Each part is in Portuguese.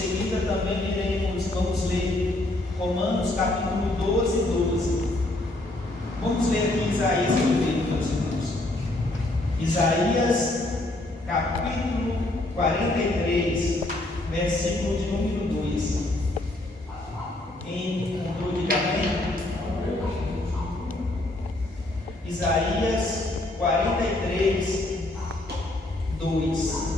seguida também vamos ler Romanos capítulo 12. Vamos ler aqui Isaías primeiro, meus irmãos. Isaías capítulo 43, versículo de número 2. Encontrou, diga amém. Isaías 43, 2.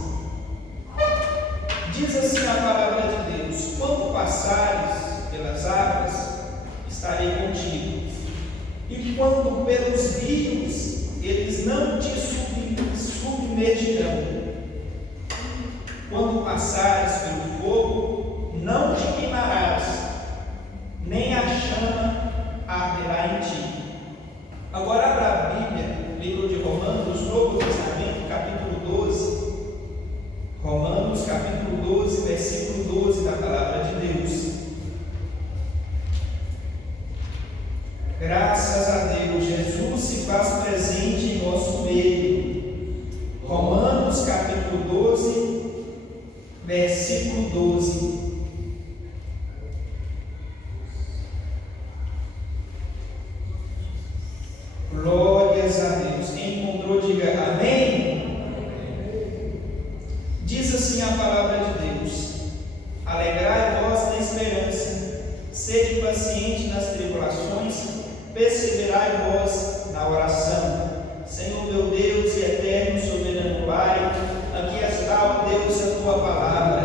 Diz assim a palavra de Deus: quando passares pelas águas, estarei contigo, e quando pelos rios, eles não te submergirão. Quando passares pelo fogo, não te queimarás, nem a chama arderá em ti. Agora abra a Bíblia, livro de Romanos, Novo Testamento, capítulo 12. Romanos, capítulo 12, versículo 12 da palavra de Deus. Graças a Deus, Jesus se faz presente em nosso meio. Romanos, capítulo 12, versículo 12. Glórias a Deus. Quem encontrou, diga amém. Diz assim a palavra de Deus: alegrai-vos na esperança, sede paciente nas tribulações, perseverai vós na oração. Senhor meu Deus e eterno soberano Pai, aqui está, ó Deus, a tua palavra.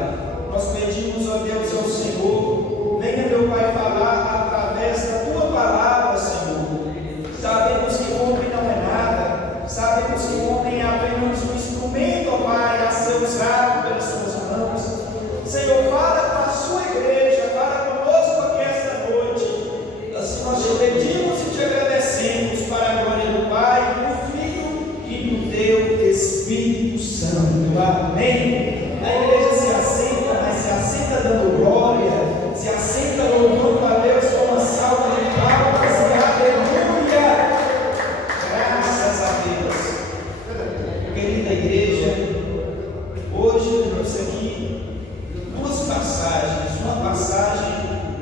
Nós pedimos, ó Deus, ao Senhor, venha, meu Pai, falar através da tua palavra, Senhor. Sabemos que o homem não é nada, sabemos que o homem é apenas um instrumento, ó Pai, a ser usado pelas suas mãos. Senhor, fala com a sua igreja, fala conosco aqui esta noite. Assim nós te pedimos e te agradecemos, para a glória do Pai, do Filho e do teu Espírito Santo. Amém. A igreja se assenta, mas se assenta dando glória, se assenta louvando a Deus com uma salva de palmas e aleluia. Graças a Deus. Querida igreja, hoje eu trouxe aqui duas passagens, uma passagem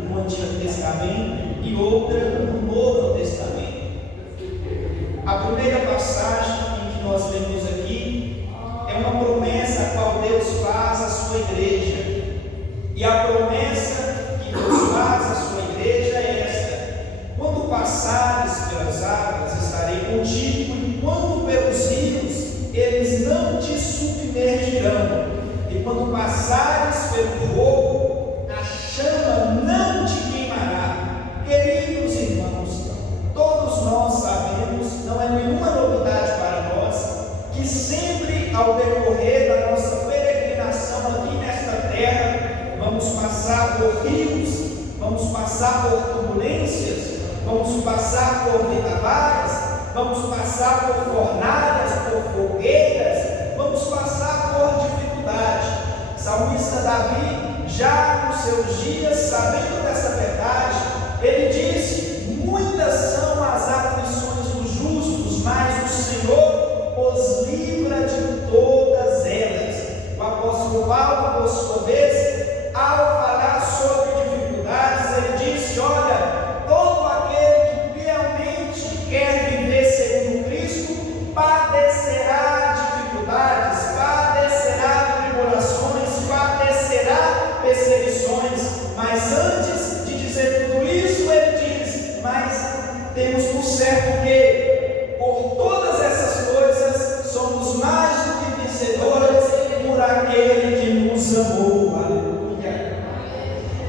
no Antigo Testamento e outra no Novo Testamento. A primeira passagem em que nós lemos aqui é uma promessa a qual Deus faz à sua igreja. E a promessa que Deus faz à sua igreja é esta: quando passares pelas águas, estarei contigo, e quando pelos rios, eles não te submergirão. E quando passares pelo fogo, a chama não te queimará. Queridos irmãos, todos nós sabemos, não é nenhuma novidade para nós, que sempre ao decorrer da nossa peregrinação aqui nesta terra, vamos passar por rios, vamos passar por turbulências, vamos passar por vendavais, vamos passar por fornalhas, por fogueiras, vamos passar por dificuldade. Salmista Davi, já nos seus dias, sabendo dessa verdade, ele disse: muitas são as aflições dos justos, mas o Senhor os livra de todas elas. O apóstolo Paulo, por sua vez, ao falar sobre dificuldades, ele disse: olha, todo aquele que realmente quer viver segundo Cristo padecerá dificuldades, padecerá tribulações, padecerá perseguições. Mas antes de dizer tudo isso, ele diz: mas temos por certo que por todas essas coisas somos mais do que vencedores por aquele que nos amou. Aleluia.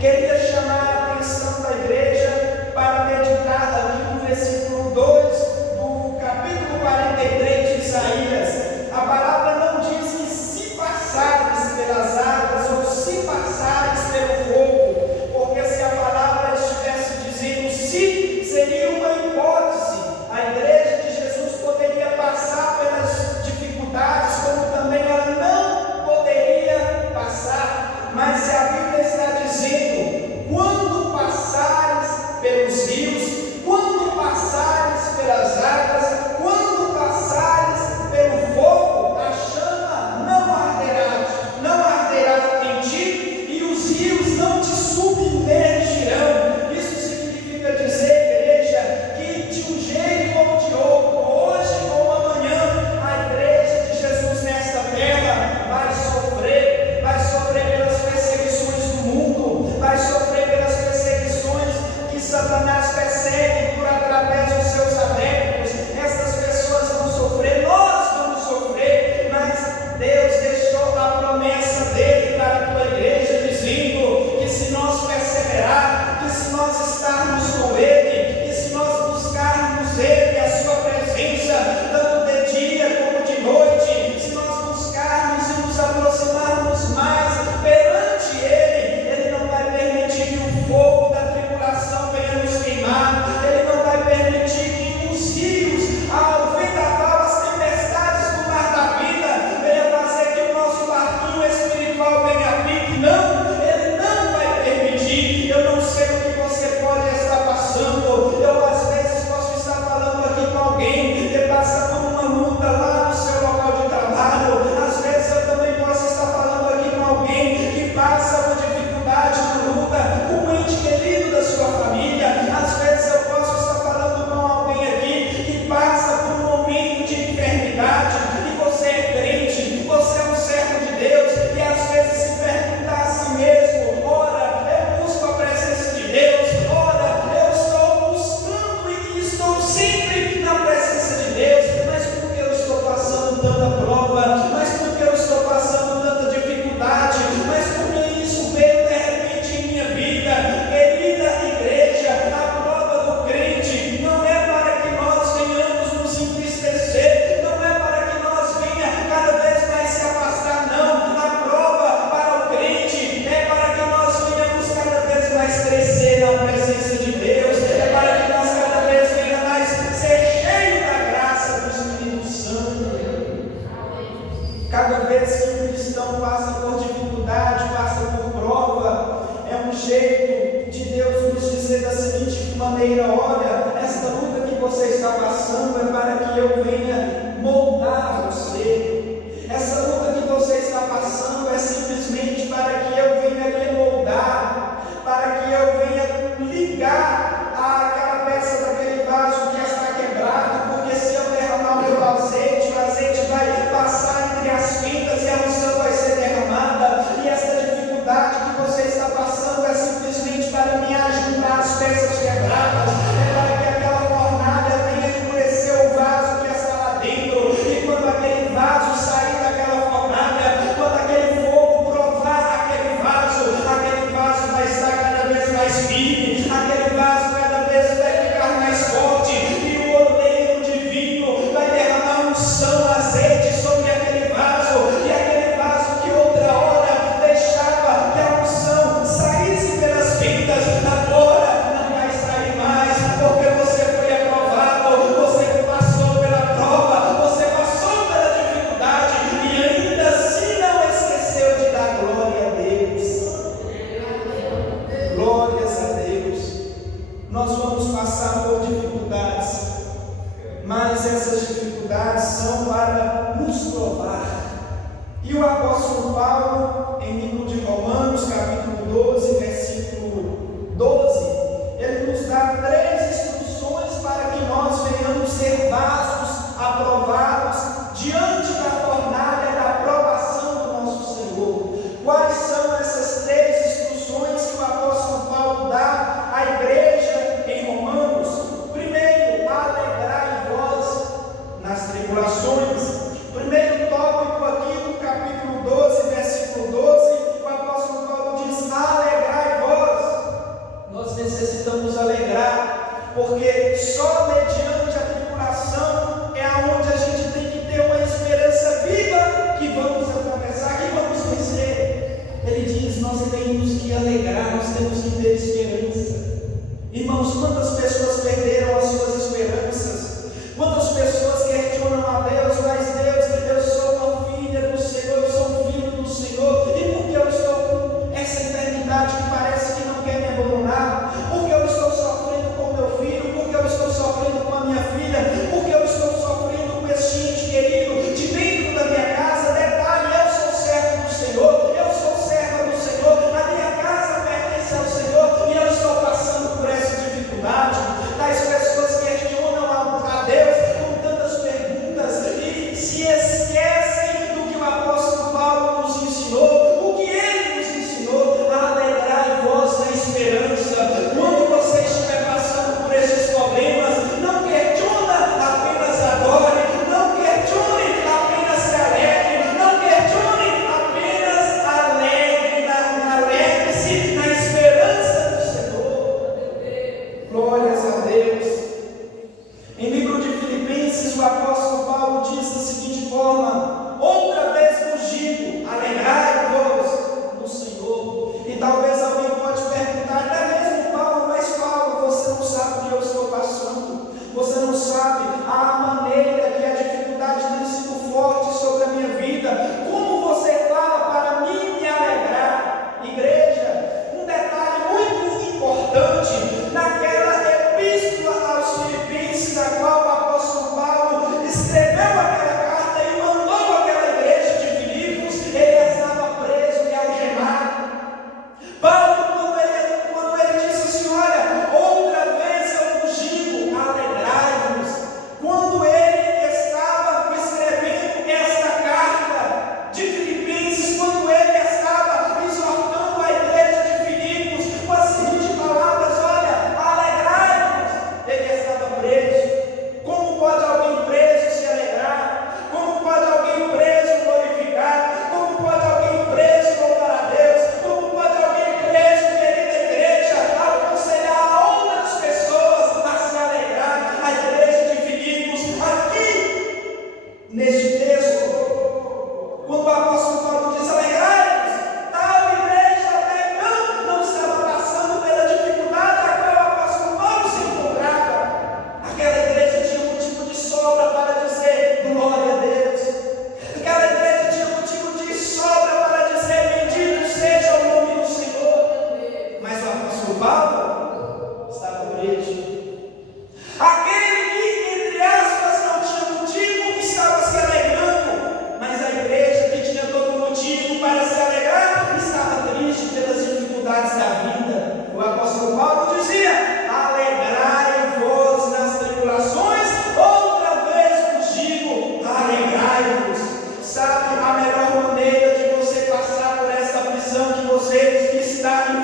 Queria chamar a atenção da igreja para meditar aqui no versículo 2 do capítulo 43 de Isaías. A palavra não diz que se passares pelas águas ou se passares pelo fogo, porque se a palavra estivesse dizendo se, seria uma hipótese. A igreja de Jesus poderia passar pelas dificuldades, como também ela não poderia passar. Mas se a Bíblia está dizendo, quando passa por dificuldade na luta com um ente querido da sua família. Às vezes eu posso estar falando com alguém aqui que passa por um momento de enfermidade, e você é crente, você é um servo de Deus, e às vezes se pergunta a si mesmo: ora, eu busco a presença de Deus, ora, eu estou buscando e estou sempre na presença de Deus, mas por que eu estou passando tanta prova? Mas por que eu estou passando tanta dificuldade? Mas por que isso veio de repente em minha vida? Querida igreja, a prova do crente não é para que nós venhamos nos entristecer, não é para que nós venha cada vez mais se afastar, não. A prova para o crente é para que nós venhamos cada vez mais crescer na presença de Deus, é para que nós cada vez venha mais ser cheio da graça do Espírito Santo. Cada vez que um cristão passa por dificuldade, passa por prova, é um jeito de Deus nos dizer da seguinte maneira: olha, esta luta que você está passando é para que eu venha moldar você. Essa luta que você está passando é simplesmente para que eu venha lhe moldar, para que eu venha ligar aquela peça daquele vaso que está quebrado, porque se eu derramar o meu azeite, o azeite vai passar entre as fitas e a unção vai ser derramada. E essa dificuldade que você está passando é simplesmente para me ajudar as peças quebradas, é para que aquela fornalha venha endurecer o vaso que está lá dentro, e quando aquele vaso sair daquela fornalha, quando aquele fogo provar aquele vaso vai estar cada vez mais firme, aquele vaso cada vez vai ficar mais forte, e o oleiro divino vai derramar unção, azeite sobre aquele vaso, e aquele vaso que outra hora deixava que a unção saísse pelas fitas, agora não vai sair mais, porque você foi aprovado, você passou pela prova, você passou pela dificuldade, e ainda assim não esqueceu de dar glória a Deus. Glórias a Deus. Nós vamos passar por dificuldades, mas essas dificuldades são para nos provar. E o apóstolo Paulo, em livro de Romanos, capítulo 12, versículo 12, ele nos dá 3 instruções para que nós venhamos ser vasos aprovados diante da fornalha da aprovação do nosso Senhor. Quais são essas 3 instruções que o apóstolo Paulo dá à igreja em Romanos? Primeiro, alegrai-vos nas tribulações. Primeiro tópico aqui do capítulo 12, versículo 12, o apóstolo Paulo diz: alegrai-vos. Nós necessitamos alegrar, porque só mediante a tribulação é aonde a gente tem que ter uma esperança viva que vamos atravessar, que vamos vencer. Ele diz: nós temos que alegrar, nós temos que ter esperança. Irmãos, quantas pessoas perderam as suas esperanças? Quantas pessoas questionam a Deus: mas Deus, eu sou uma filha do Senhor, eu sou um filho do Senhor, e por que eu estou com essa enfermidade que parece que não quer me abandonar? Por que eu estou sofrendo com meu filho? Por que eu estou sofrendo com a minha filha? Por que eu estou sofrendo com esse ente querido de dentro da minha casa? Detalhe: eu sou servo do Senhor, eu sou serva do Senhor, a minha casa pertence ao Senhor, e eu estou passando por essa dificuldade.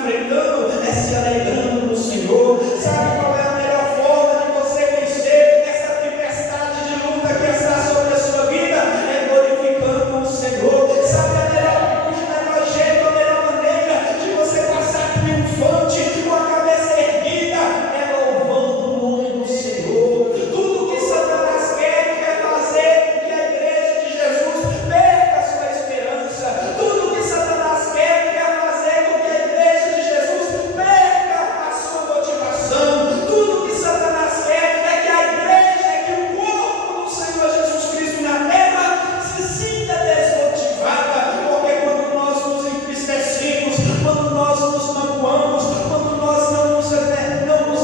enfrentando é se alegrando no Senhor. Sabe qual é a melhor forma de você vencer essa tempestade de luta que está sobre a sua vida? É glorificando o Senhor. Sabe o melhor jeito, a melhor maneira de você passar triunfante com a cabeça erguida? É louvando o nome do Senhor. Tudo que Satanás quer fazer com que a igreja de Jesus perca a sua esperança. Tudo que Satanás quer fazer com que a igreja de Jesus perca a sua motivação. Tudo que Satanás quer é que a igreja, que o corpo do Senhor Jesus Cristo na terra se sinta desmotivada, porque quando nós nos entristecemos, quando nós nos magoamos, quando nós não nos alegramos,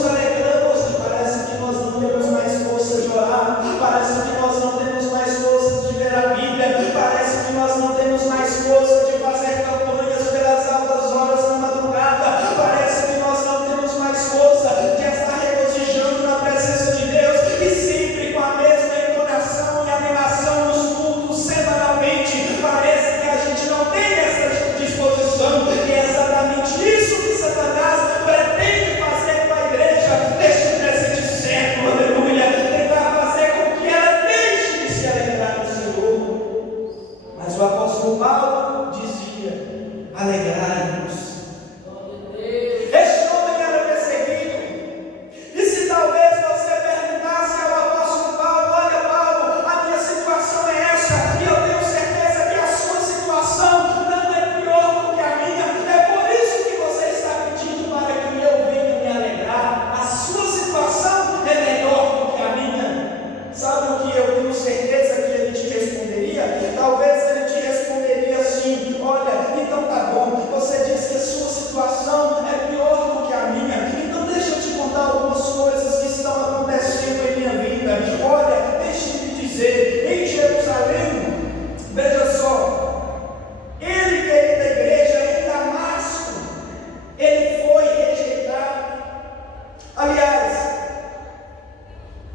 parece que nós não temos mais força de orar, parece que nós não temos mais força de ler a Bíblia, parece que nós não temos mais força de fazer campanhas pelas altas horas da madrugada, parece que nós não temos mais força de estar regozijando na presença de Deus e sempre com a mesma entonação e animação nos cultos semanalmente. Parece que a gente não tem essa disposição, e é exatamente isso que Satanás pretende fazer com a igreja neste presente século, aleluia, tentar fazer com que ela deixe de se alegrar no Senhor. Mas o apóstolo Paulo dizia: alegrai-vos. Este homem era perseguido, e se talvez você perguntasse ao apóstolo Paulo: olha, Paulo, a minha situação é essa, e eu tenho certeza que a sua situação não é pior do que a minha, é por isso que você está pedindo para que eu venha me alegrar, a sua situação é melhor do que a minha. Sabe o que eu tenho certeza que ele te responderia? Talvez ele te responderia assim: olha, então tá bom, você diz que a sua situação é pior do que a minha, então deixa eu te contar algumas coisas que estão acontecendo em minha vida. Olha, deixe-me dizer, em Jerusalém, veja só, ele, querida igreja, em Damasco, ele foi rejeitado. Aliás,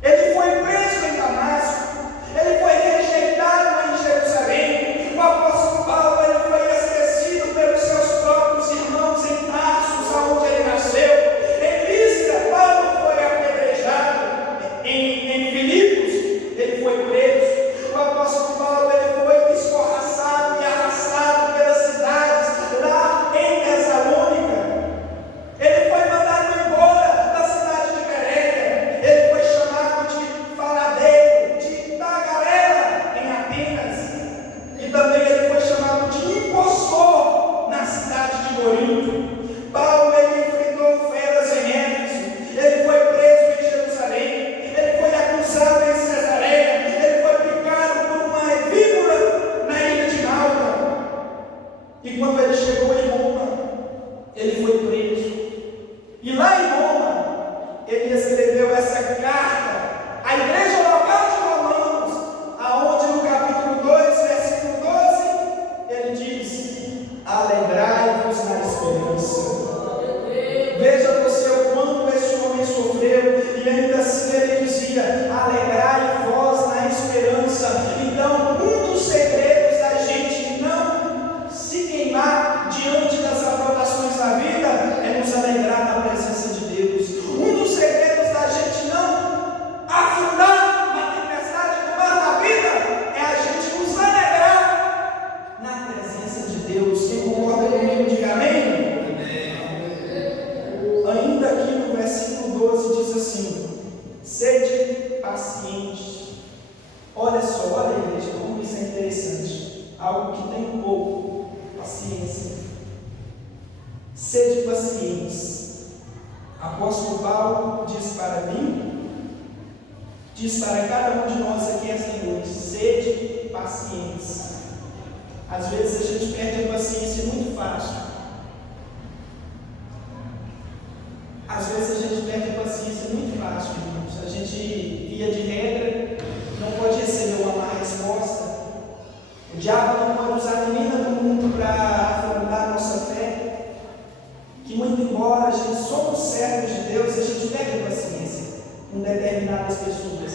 ele foi preso em Damasco, ele foi rejeitado em Jerusalém. O apóstolo Paulo, ele foi esquecido pelos seus próprios irmãos em Tarsus, aonde ele nasceu. Em Listra, Paulo foi apedrejado. Em Filipos, ele foi preso. O apóstolo Paulo, ele foi escorraçado e arrastado pelas cidades lá em Tessalônica. Ele foi mandado embora da cidade de Bereia. Ele foi chamado de faladeiro, de tagarela em Atenas. E também ele foi chamado de impostor na cidade de Corinto. Paulo, ele enfrentou feras em Éfeso. Ele foi preso em Jerusalém. Ele foi acusado em Cesareia. Ele foi picado por uma víbora na ilha de Malta. E quando ele chegou em Roma, ele foi preso. E lá em Roma, ele escreveu essa carta à igreja local de Romanos, aonde no capítulo 2, versículo 12, ele diz: alegrai-vos na esperança. Veja você o quanto esse homem sofreu, e ainda assim ele dizia: alegrai-vos na esperança. Então, um dos segredos da gente não se queimar diante das aprovações da vida é nos alegrar na presença de Deus. Um dos segredos da gente não afundar na tempestade do mar da vida é a gente nos alegrar na presença de Deus. Quem concorda comigo, diga amém. Ainda aqui no versículo 12 diz assim: sede pacientes. Olha só, olha igreja, como isso é interessante. Algo que tem um pouco, paciência. Sede pacientes. Apóstolo Paulo diz para mim, diz para cada um de nós aqui esta noite: sede pacientes. Às vezes a gente perde a paciência muito fácil. Às vezes a gente perde a paciência muito fácil, irmãos. A gente, via de regra, não pode receber uma má resposta. O diabo não pode usar a menina do mundo para afrontar a nossa fé. Que muito embora a gente somos servos de Deus, a gente perde a paciência com determinadas pessoas.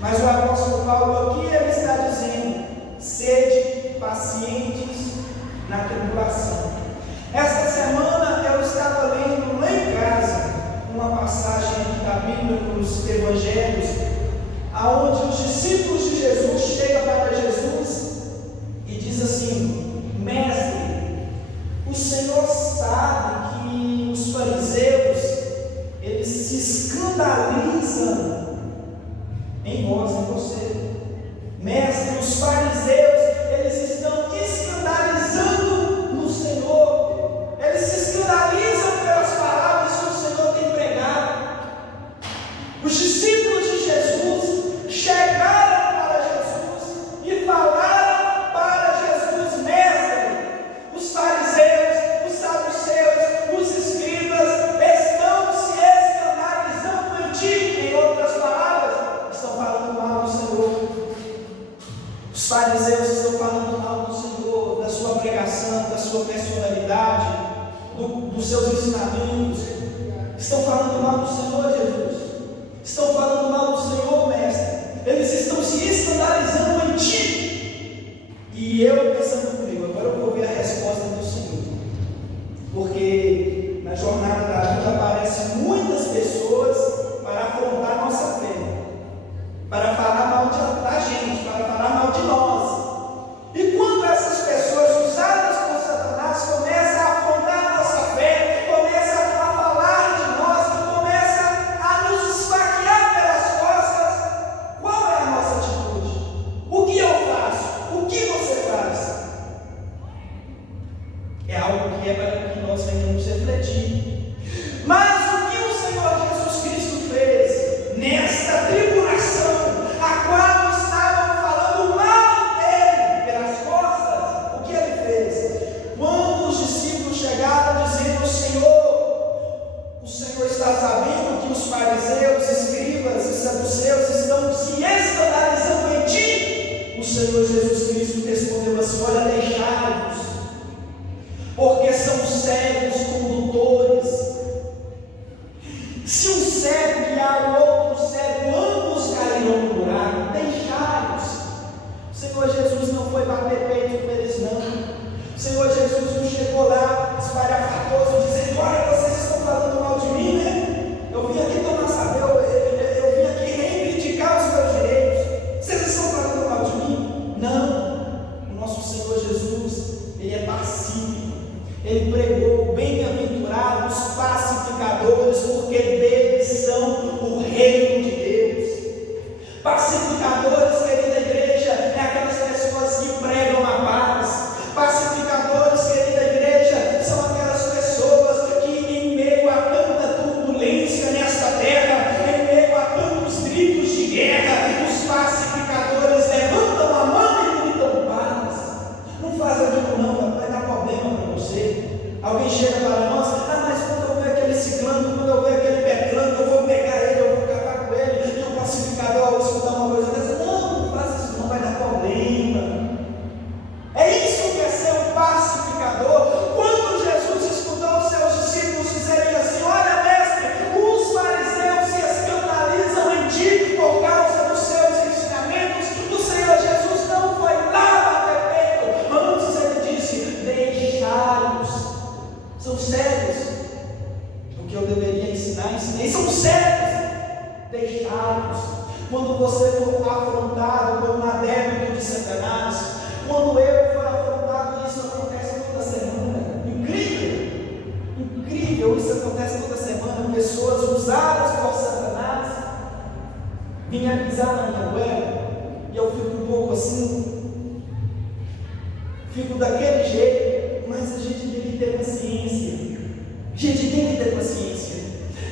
Mas o apóstolo Paulo aqui, ele está dizendo: sede pacientes na tribulação. Esta semana eu estava dos evangelhos, aonde os discípulos de Jesus chegam para Jesus e diz assim: mestre, o Senhor sabe que os fariseus, eles se escandalizam em vós, em você. Mestre, os fariseus, eles estão escandalizando no Senhor, eles se escandalizam pelas palavras que o Senhor tem pregado. Os discípulos de Jesus chegaram para Jesus e falaram para Jesus: mestre, os fariseus, os saduceus, os escribas estão se escandalizando em ti. Em outras palavras, estão falando mal do Senhor. Os fariseus estão falando mal do Senhor, da sua pregação, da sua personalidade, dos seus ensinamentos. Estão falando mal do Senhor, Jesus. Estão falando mal do Senhor, mestre. Eles estão se escandalizando em ti. E eu pensando comigo, agora eu vou ver a resposta do Senhor. Porque na jornada da vida aparecem muitas pessoas para afrontar a nossa fé, para falar mal da gente, para falar mal de nós. E quando essas pessoas usadas por Satanás começam a afrontar a nossa fé, começam a falar de nós, começam a nos esfaquear pelas costas, qual é a nossa atitude? O que eu faço? O que você faz? É algo que é para que nós venhamos refletir. Mas o que o Senhor Jesus Cristo fez nesta tribulação, a qual estavam falando mal dele pelas costas? O que ele fez? Quando os discípulos chegaram dizendo: o Senhor está sabendo que os fariseus, escribas e saduceus estão se escandalizando em ti, o Senhor Jesus Cristo respondeu assim: olha, deixai-os, porque são cegos condutores. Se um cego guiar o outro cego, ambos cairão no buraco. Deixai-os. O Senhor Jesus não foi bater peito com eles, não. O Senhor Jesus não chegou lá espalhafatoso dizendo: olha, vocês estão falando mal de mim, né? Eu vim aqui tomar saber, eu vim aqui reivindicar os meus direitos. Vocês estão falando mal de mim? Não. O nosso Senhor Jesus, ele é pacífico. Ele pregou: bem-aventurados pacificadores, porque deles são o reino de Deus. Pacificadores, querida igreja, é aquelas pessoas que pregam a paz. Pacificadores, querida igreja, são aquelas pessoas que, em meio a tanta turbulência nesta terra, em meio a tantos gritos de guerra, os pacificadores levantam a mão e gritam paz. Não faz aquilo não, vai dar problema para você. Alguém chega para nós: mas quando eu ver aquele ciclano, quando eu ver aquele Betlano, eu vou pegar ele, eu vou acabar com ele. E o pacificador, ao escutar uma coisa dessa: não faz isso não, vai dar problema. É isso que é ser um pacificador. Quando Jesus escutou os seus discípulos dizerem assim: olha, mestre, os fariseus se escandalizam em ti por causa dos seus ensinamentos, o Senhor Jesus não foi lá bater peito. Antes ele disse: deixai-os. São cegos. O que eu deveria ensinar, ensinei. São cegos. Deixai-os. Quando você for afrontado por um adepto de Satanás, quando eu for afrontado, isso acontece toda semana. Incrível. Incrível, isso acontece toda semana. Pessoas usadas por Satanás vinham pisar na minha goela e eu fico um pouco assim, fico daquele jeito, mas a gente tem que ter paciência. A gente tem que ter paciência.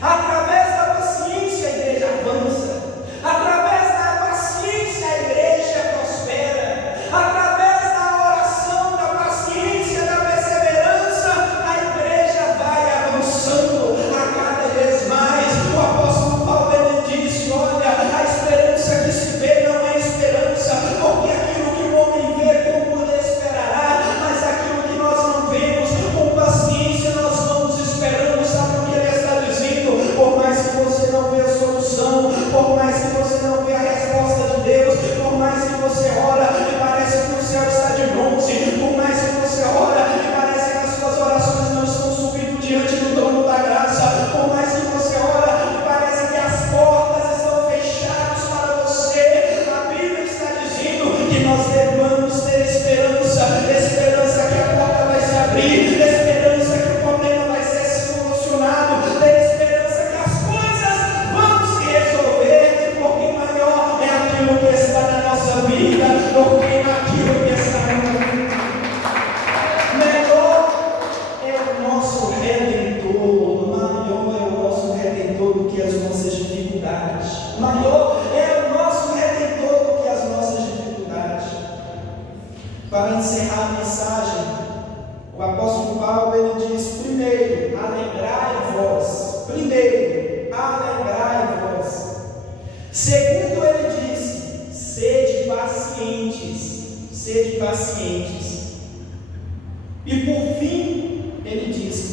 Através da paciência a igreja avança. Através da paciência a igreja prospera. Através da oração, da paciência, da perseverança, a igreja vai avançando a cada vez mais. O apóstolo Paulo, ele disse: olha, a esperança que se vê não é esperança, porque aquilo que o homem vê, como ele esperará, mas aquilo que nós não vemos, com paciência nós vamos esperando. Sabe o que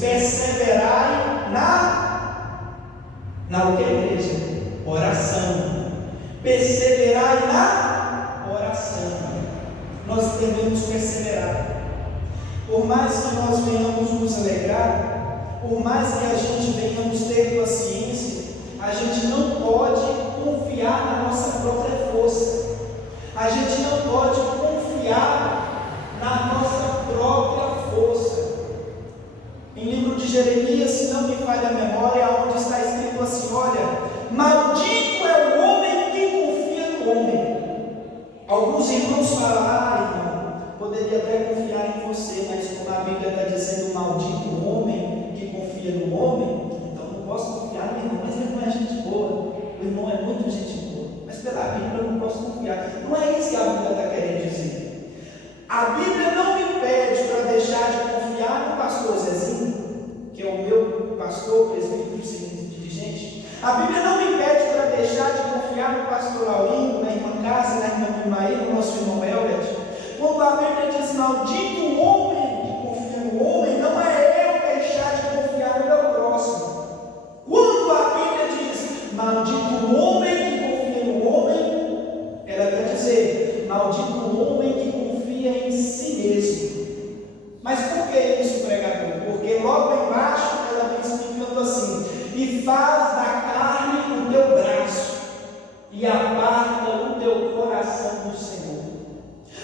perseverai na o que, igreja? Oração. Perseverai na oração. Nós devemos perseverar. Por mais que nós venhamos nos alegrar, por mais que a gente venhamos ter paciência, a gente não pode confiar na nossa própria força. A gente não pode confiar na nossa própria força. Em livro de Jeremias, se não me falha a memória, onde está escrito assim: olha, maldito é o homem que confia no homem. Alguns irmãos falam: irmão, poderia até confiar em você, mas como a Bíblia está dizendo maldito o homem que confia no homem, então não posso confiar no irmão. Mas o irmão é gente boa, o irmão é muito gente boa, mas pela Bíblia eu não posso confiar. Não é isso que a Bíblia está querendo dizer. A Bíblia não me pede para deixar de confiar no pastor Zezinho, que é o meu pastor, presbítero, dirigente. A Bíblia não me pede para deixar de confiar no pastor Laurinho, na irmã Cássia, na irmã Mimaí, no nosso irmão Elbert. Quando a Bíblia diz maldito o homem que confia no homem, não é eu deixar de confiar no meu próximo. Quando a Bíblia diz maldito o homem que confia no homem, ela quer dizer maldito o homem que confia em si mesmo. Mas por que isso, pregador? Porque logo embaixo ela vem explicando assim: e faz da carne o teu braço, e aparta o teu coração do Senhor.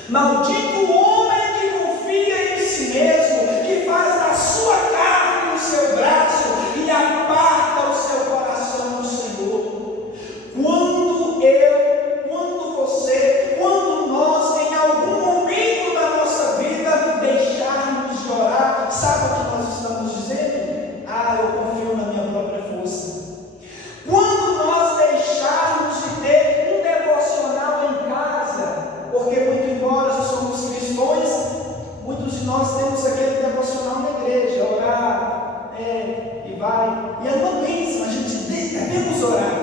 Maldito o homem que confia em si mesmo, que faz da sua carne o seu braço, e aparta o seu coração do Senhor. Quando nós, em algum momento da nossa vida, deixarmos de orar, sabe o que nós estamos dizendo? Eu confio na minha própria força. Quando nós deixarmos de ter um devocional em casa, porque muito embora somos cristãos, muitos de nós temos aquele devocional na igreja, orar, e vai, e é uma bênção, a gente devemos orar.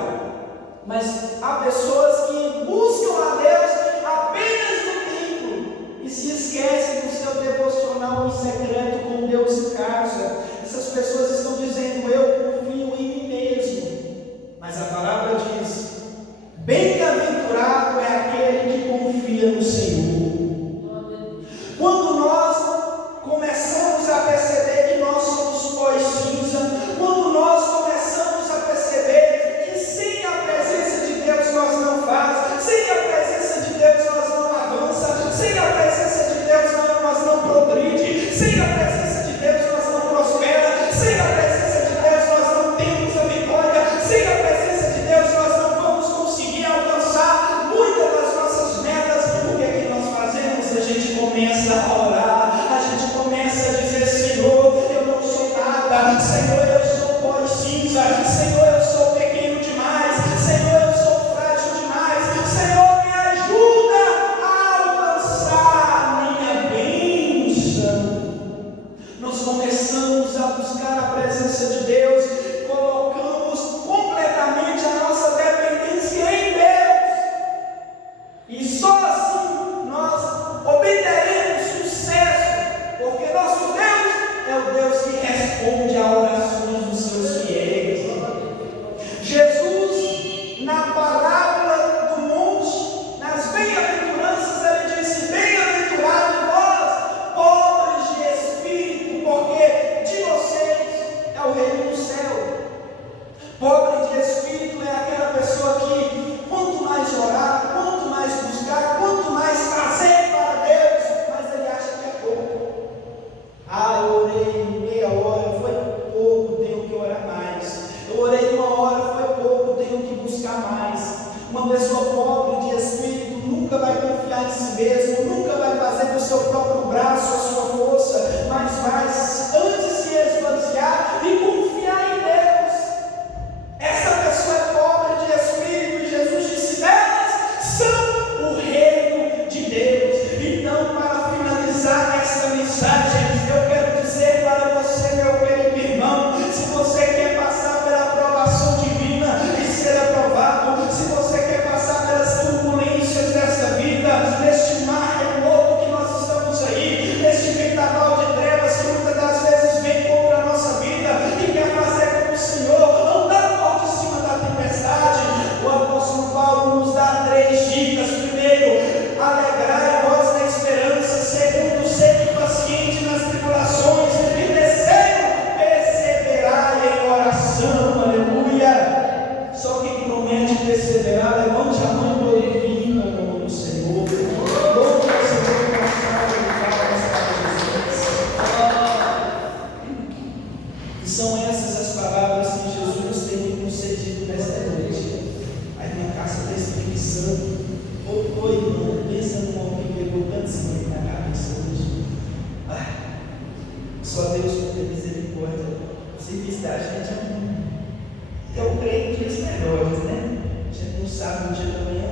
Mas há pessoas que buscam a Deus apenas no templo e se esquecem do seu devocional em secreto com Deus em casa. Essas pessoas estão dizendo: eu confio em mim mesmo. Mas a palavra diz: bem-aventurado é aquele que confia no Senhor. Quando nós começamos a perceber que nós somos pó e cinza, quando nós começamos a perceber que sem a presença de Deus nós não faz, sem a presença de Deus nós não avança, sem a presença de Deus nós não progride, sem a presença de Deus nós não prospera, sem a presença de Deus nós não temos a vitória, sem a presença de Deus nós não vamos conseguir alcançar muitas das nossas metas. O que é que nós fazemos? A gente começa a orar, a gente começa a dizer: Senhor, eu não sou nada, Senhor, eu sou pó e cinza, Senhor, eu sou pequeno demais, Senhor, eu sou frágil demais, Senhor, me ajuda a alcançar a minha bênção. Nós começamos a buscar a presença de Deus, colocamos completamente a nossa dependência em Deus, e só assim nós obteremos sucesso, porque nosso Deus é o Deus que responde a orações dos seus fiéis. Jesus, na parábola do monte, nas bem-aventuranças, ele disse: bem-aventurado vós, pobres de espírito, porque de vocês é o reino do céu. Pobre de espírito é aquela pessoa que, quanto mais orar, quanto mais buscar, quanto mais trazer para Deus, mas ele acha que é pouco. Eu orei meia hora, foi pouco. pensamento na cabeça hoje. Só Deus pode ter misericórdia. O serviço da gente é um. Eu creio em dias melhores, né? A gente não sabe o dia da manhã